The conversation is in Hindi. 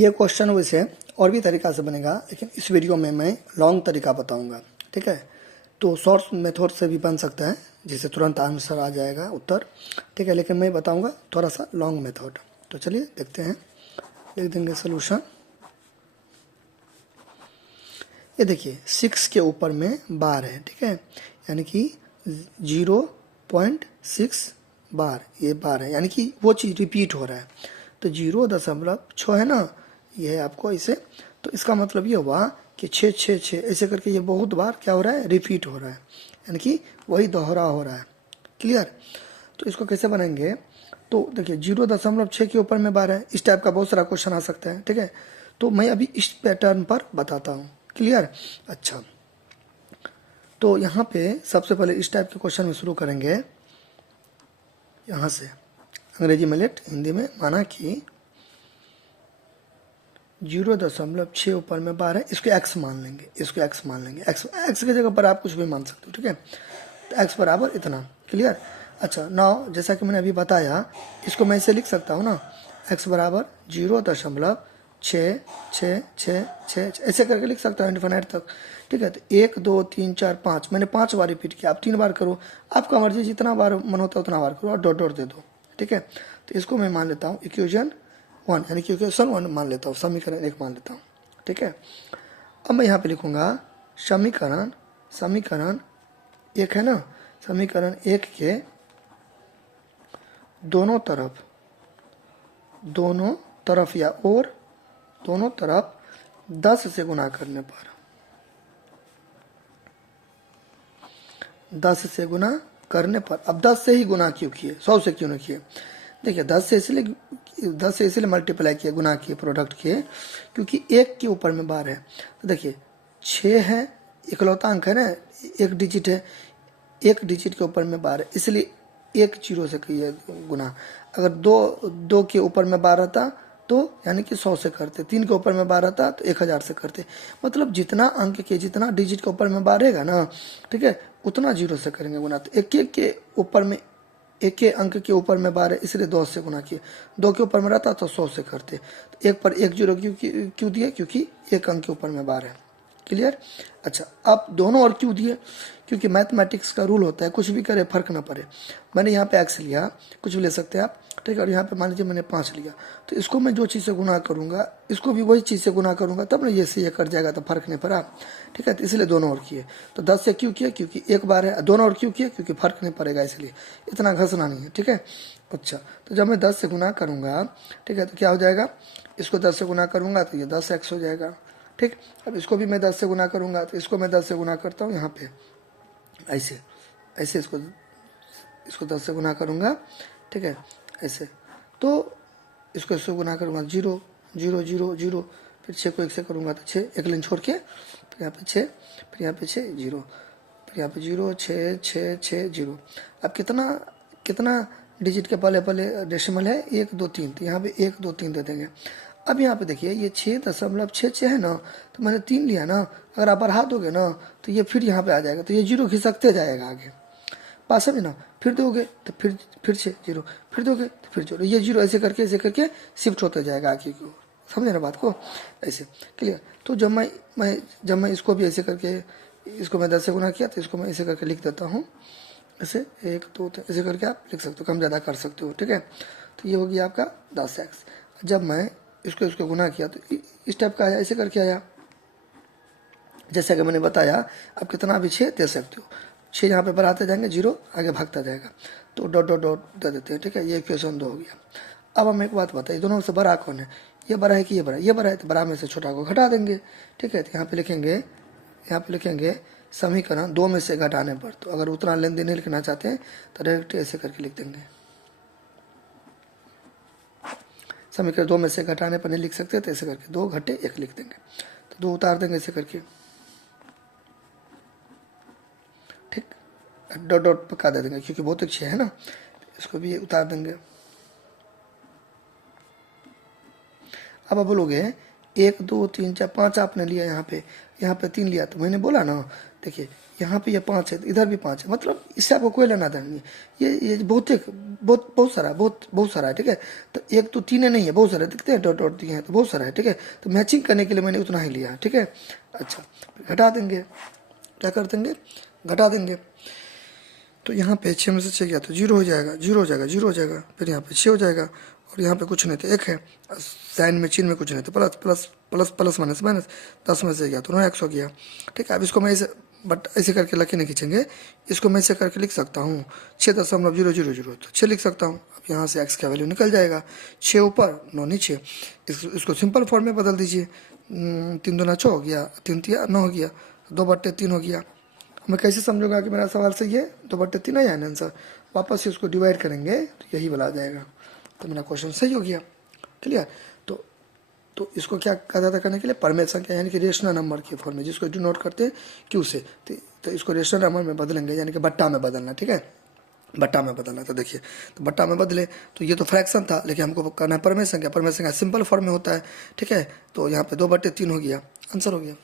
ये क्वेश्चन वैसे और भी तरीका से बनेगा, लेकिन इस वीडियो में मैं लॉन्ग तरीका बताऊंगा, ठीक है। तो शॉर्ट मेथड से भी बन सकता है जिससे तुरंत आंसर आ जाएगा उत्तर, ठीक है, लेकिन मैं बताऊंगा थोड़ा सा लॉन्ग मेथड। तो चलिए देखते हैं, लिख देंगे सोल्यूशन। ये देखिए 6 के ऊपर में बार है, ठीक है, यानी कि 0.6 बार, ये बार है, यानी कि वो चीज़ रिपीट हो रहा है। तो 0.6 है ना, ये है आपको इसे। तो इसका मतलब ये हुआ कि 6 ऐसे करके ये बहुत बार क्या हो रहा है, रिपीट हो रहा है, यानी कि वही दोहरा हो रहा है। क्लियर। तो इसको कैसे बनाएंगे, तो देखिए 0.6 के ऊपर में बार है, इस टाइप का बहुत सारा क्वेश्चन आ सकता है, ठीक है। तो मैं अभी इस पैटर्न पर बताता हूँ। क्लियर। अच्छा, तो यहाँ पे सबसे पहले इस टाइप के क्वेश्चन में शुरू करेंगे। यहाँ से अंग्रेजी में लेट, हिंदी में माना कि 0.6 ऊपर में बार है, इसको x मान लेंगे, इसको x मान लेंगे। x की जगह पर आप कुछ भी मान सकते हो, ठीक है। तो x बराबर इतना। क्लियर। अच्छा, नाउ जैसा कि मैंने अभी बताया, इसको मैं इसे लिख सकता हूँ ना, x बराबर 0.6 ऐसे करके लिख सकता हूँ इन्फिनिट तक, ठीक है। तो 1 2 3 4 5 मैंने 5 बार रिपीट किया, आप 3 बार करो, आपका मर्जी, जितना बार मन होता है उतना बार करो और डॉट डॉट दे दो, ठीक है। तो इसको मैं मान लेता हूँ इक्वेशन 1, यानी कि इक्वेशन 1 मान लेता हूँ, समीकरण 1 मान लेता हूँ, ठीक है। अब मैं यहाँ पे लिखूंगा समीकरण 1 है ना, समीकरण 1 के दोनों तरफ या और दोनों तरफ 10 से गुना करने पर, 10 से गुना करने पर, अब 10 से ही गुना क्यों किए, 100 से क्यों नहीं किए। देखिए 10 से इसलिए मल्टीप्लाई किए, गुना किए, प्रोडक्ट किए, क्योंकि 1 के ऊपर में बार है। तो देखिए 6 है, इकलौता अंक है ना, एक डिजिट है, एक डिजिट के ऊपर में बार है, इसलिए 1 0 से किए गुना। अगर दो के ऊपर में बार रहता तो यानी कि 100 से करते, 3 के ऊपर में बार रहता तो 1000 से करते। मतलब जितना अंक के, जितना डिजिट के ऊपर में बार रहेगा ना, ठीक है, उतना 0 से करेंगे गुना। तो एक के ऊपर में, एक के अंक के ऊपर में बार है, इसलिए 2 से गुना किए। 2 के ऊपर में रहता तो 100 से करते। तो 1 पर 1 0 क्यों दिए, क्योंकि एक अंक के ऊपर में बार है। क्लियर। अच्छा, अब दोनों और क्यों दिए, क्योंकि मैथमेटिक्स का रूल होता है कुछ भी करे फर्क ना पड़े। मैंने यहाँ पे x लिया, कुछ भी ले सकते हैं आप, ठीक है, और यहाँ पे मान लीजिए मैंने 5 लिया, तो इसको मैं जो चीज़ से गुना करूँगा, इसको भी वही चीज़ से गुना करूँगा, तब ना ये से ये कट जाएगा, तो फर्क नहीं पड़ा, ठीक है। तो इसलिए दोनों और किए। तो 10 से क्यों किया, क्योंकि एक बार है। दोनों और क्यों किए, क्योंकि फर्क नहीं पड़ेगा, इसलिए इतना घसना नहीं है, ठीक है। अच्छा, तो जब मैं 10 से गुना करूँगा, ठीक है, तो क्या हो जाएगा, इसको 10 से गुना करूँगा तो ये 10x हो जाएगा, ठीक। अब इसको भी मैं 10 से गुना करूँगा, तो इसको मैं 10 से गुना करता हूँ यहाँ पे, ऐसे ऐसे इसको 10 से गुना करूँगा, ठीक है, ऐसे। तो इसको इससे गुना करूँगा 0 0 0 0, फिर 6 को 1 से करूँगा तो 6, एक लाइन छोड़ के, फिर यहाँ पे 6, फिर यहाँ पे 6 0, फिर यहाँ पे 0 6 6 6 0। अब कितना डिजिट के पहले डेसिमल है, 1 2 3, तो यहाँ पे 1 2 3 दे देंगे। अब यहाँ पे देखिए ये 6.6 है ना, तो मैंने 3 लिया ना, अगर आप बढ़ा दोगे ना तो ये फिर यहाँ पे आ जाएगा, तो ये 0 खिसकते जाएगा आगे, पास है ना, फिर दोगे तो फिर 6 0, फिर दोगे तो फिर 0, ये 0 ऐसे करके शिफ्ट होते जाएगा आगे की ओर। समझे ना बात को, ऐसे। क्लियर। तो जब मैं इसको भी ऐसे करके, इसको मैं 10 से गुना किया, तो इसको मैं ऐसे करके लिख देता हूँ, ऐसे 1 2 3 ऐसे करके आप लिख सकते हो, कम ज़्यादा कर सकते हो, ठीक है। तो ये हो गया आपका 10x। जब मैं इसको गुना किया तो इस टाइप का आया, ऐसे करके आया, जैसे कि मैंने बताया। आप कितना भी 6 दे सकते हो, 6 यहाँ पे बढ़ाते जाएंगे, 0 आगे भागता जाएगा, तो डॉट डॉट डॉट दे देते हैं, ठीक है। ये इक्वेशन 2 हो गया। अब हम एक बात बताइए, दोनों से बड़ा कौन है, ये बड़ा है कि ये बड़ा है, ये बड़ा है, तो बड़ा में से छोटा को घटा देंगे, ठीक है। तो यहाँ पे लिखेंगे समीकरण 2 में से घटाने पर। तो अगर उतना लेन देन नहीं लिखना चाहते हैं तो डायरेक्ट ऐसे करके लिख देंगे, समीकरण 2 में से घटाने पर नहीं लिख सकते, तो ऐसे करके 2 घटे 1 लिख देंगे, तो 2 उतार देंगे ऐसे करके, ठीक। डॉट डॉट पक्का दे देंगे क्योंकि बहुत अच्छे है ना, इसको भी उतार देंगे। अब आप बोलोगे 1 2 3 4 5 आपने लिया, यहाँ पे 3 लिया, तो मैंने बोला ना, देखिए यहाँ पे ये 5 है, इधर भी 5 है, मतलब इससे आपको कोई लेना देना नहीं है। ये बहुत सारा है, ठीक है। तो 1 तो 3 है नहीं है, बहुत सारा दिखते हैं, डॉट डॉट दिए हैं तो बहुत सारा है, ठीक है। तो मैचिंग करने के लिए मैंने उतना ही लिया, ठीक है। अच्छा, घटा देंगे, क्या कर देंगे, घटा देंगे। तो यहाँ पे 6 में से 6 गया तो 0 हो जाएगा, 0 हो जाएगा, 0 हो जाएगा, फिर यहाँ पे 6 हो जाएगा, और यहाँ पे कुछ नहीं तो 1 है, साइन में चिन्ह में कुछ नहीं तो plus plus plus plus minus minus, 10 में से गया तो 9x हो गया, ठीक है। अब इसको मैं ऐसे, बट ऐसे करके लकी नहीं खींचेंगे, इसको मैं ऐसे करके लिख सकता हूँ 6.000, तो 6 लिख सकता हूँ। अब यहाँ से x का वैल्यू निकल जाएगा, 6 ऊपर 9 नीचे। इसको सिंपल फॉर्म में बदल दीजिए, 3 दूना 6 हो गया, 3 तिया 9 हो गया, 2/3 हो गया। मैं कैसे समझूंगा कि मेरा सवाल सही है, 2/3 है ना आंसर। वापस से उसको डिवाइड करेंगे तो यही वाला आ जाएगा, तो मेरा क्वेश्चन सही हो गया, क्लियर। तो इसको क्या कहा जाता है करने के लिए, परमेय संख्या यानी कि रेशनल नंबर की फॉर्म में, जिसको डिनोट करते हैं क्यू से। तो इसको रेशनल नंबर में बदलेंगे, यानी कि बट्टा में बदलना, ठीक है, बट्टा में बदलना। तो देखिए, तो बट्टा में बदले तो ये तो फ्रैक्शन था, लेकिन हमको करना है परमेय संख्या। परमेय संख्या सिंपल फॉर्म में होता है, ठीक है। तो यहाँ पे 2/3 हो गया, आंसर हो गया।